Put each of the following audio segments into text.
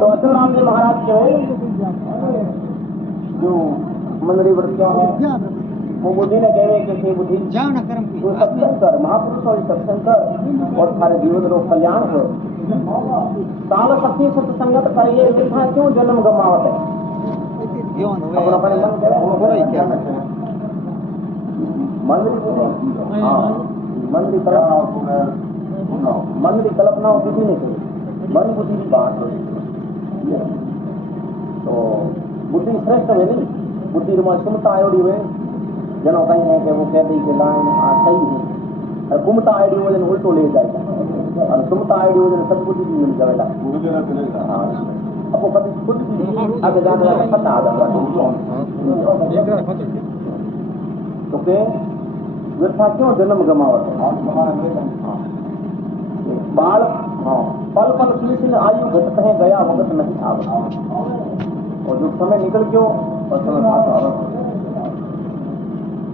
तो अचलराम जी महाराज जो है जो मंदरी वृत्तियां हैं वो बुद्धि ने कहे कि बुद्धि जो सत्संग कर महापुरुष और सत्संग कर और सारे जीवन लोग कल्याण हो ताल शक्ति सत्संगत करिए वृथा क्यों जन्म गमावत है मंदरी कल्पना किसी ने कही मन बुद्धि की बात है तो बुद्धि श्रेष्ठ है नहीं बुद्धि क्षमता आयोडी हुए जनो कहीं है कि वो कहते कि लाइन सही है और कुमता आयोडी हो जन उल्टो ले जाएगा और सुमता आयोडी हो जन सदबुद्धि भी मिल जाएगा अब वो कभी खुद भी आगे जाने वाला पता आ जाएगा तो के वृथा क्यों जन्म गमावत है बाल पल पल सिलसिल आयु घटत है गया वगत नहीं आव और जो समय निकल गयो और समय पास आव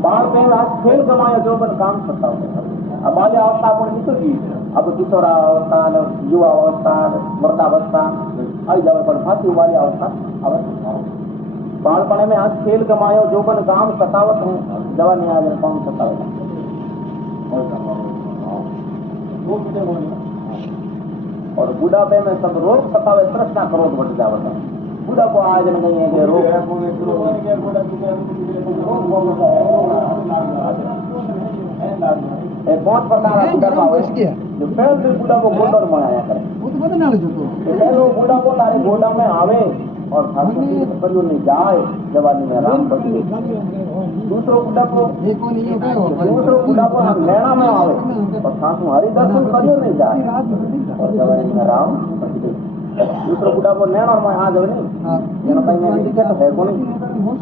बाल पे आज खेल गमाया जो बन काम करता हो अब बाल्यावस्था पण निकल गई, अब किशोरावस्था, युवावस्था, वृद्धावस्था आई जावे, पण पाછી बाल्यावस्था આવે. बालपण में आज खेल कमायो, जोबन काम सतावत है, जवानी आज काम सतावे. और बुढ़ापे में सब रोग सतावे, तृष्णा क्रोध बढ़ जावत है. बुढ़ापो आज नहीं है कि रोग एक बहुत प्रकार बुढ़ापा हो, जो पहले बुढ़ापो गोडा में आया करे, पहले बुढ़ापो तारे गोडा में आवे और करियो नहीं जाए, जवानी में आराम बचे. दूसरो बुढ़ापो लेना में आवे और सासू हरि दर्शन करियो नहीं जाए और जवानी में आराम बचे. दूसरो बुढ़ापो लेना में आ जावे नहीं, एनो कहीं टिकट है को नहीं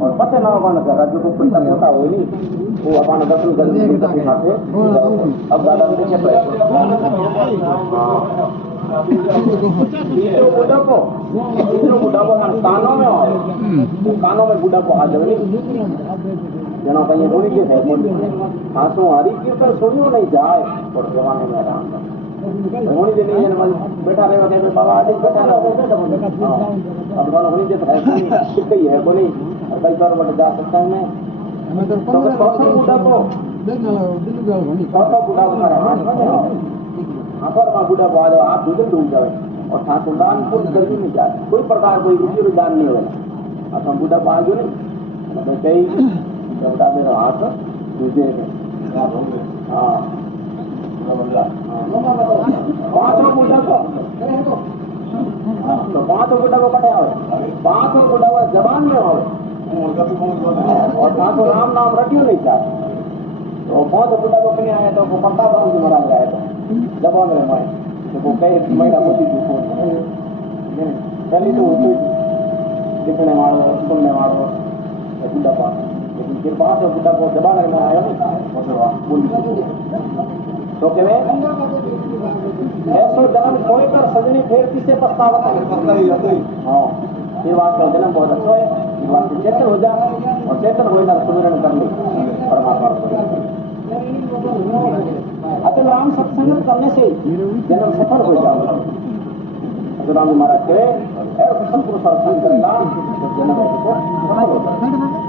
और पछे ना कोन करा जो कोई होता हो नहीं, वो अपन दर्शन करके खाते. अब दादा ने टिकट है दूसरो बुढ़ापो कानों में आवे, कानों में बुढ़ापो आ जावे नहीं, जना कहीं बोली के है आंसू हरी कीर्तन सुनियो नहीं जाए और जवानी में आराम होनी दे नहीं जन बैठा रहे वके बाबा आदि बैठा रहे. अब वाला होनी दे है कई है बोली कई बार बट जा सकता है मैं तो सौ बुढ़ापो करे हाथ में बुढ़ापो आ जाए, आप दूध डूब जाए और ठाकुरदान को जल्दी नहीं जाए, कोई प्रकार कोई रुचि रुझान नहीं होगा. आप बुढ़ापो आ जो नहीं मैं कई बता दे रहा हाथ दूसरे हाँ पांचों बुढ़ापो तो पांचों बुढ़ापो कटे आवे, पांचों बुढ़ापो जबान में आवे और पांचों राम नाम रटियो नहीं जाए. तो पांचों बुढ़ापो कहीं आया तो वो पक्का बाबू मरा गया तो जबान में माए तो वो कई महीना होती थी पहले तो होती दिखने वालों सुनने वालों बुढ़ापा, लेकिन फिर पांचों बुढ़ापो जबान में आया नहीं तो के ऐसो जन्म कोई कर सजनी फिर किसे पछतावत है. हाँ ये बात का जन्म बहुत अच्छा है, ये बात से चेतन हो जा और चेतन हो जाए सुमिरन कर ले परमात्मा को. अतः राम सत्संग करने से जन्म सफल हो जाए. अतः राम महाराज कहे सत्पुरुष सत्संग करेगा जन्म सफल हो जाए.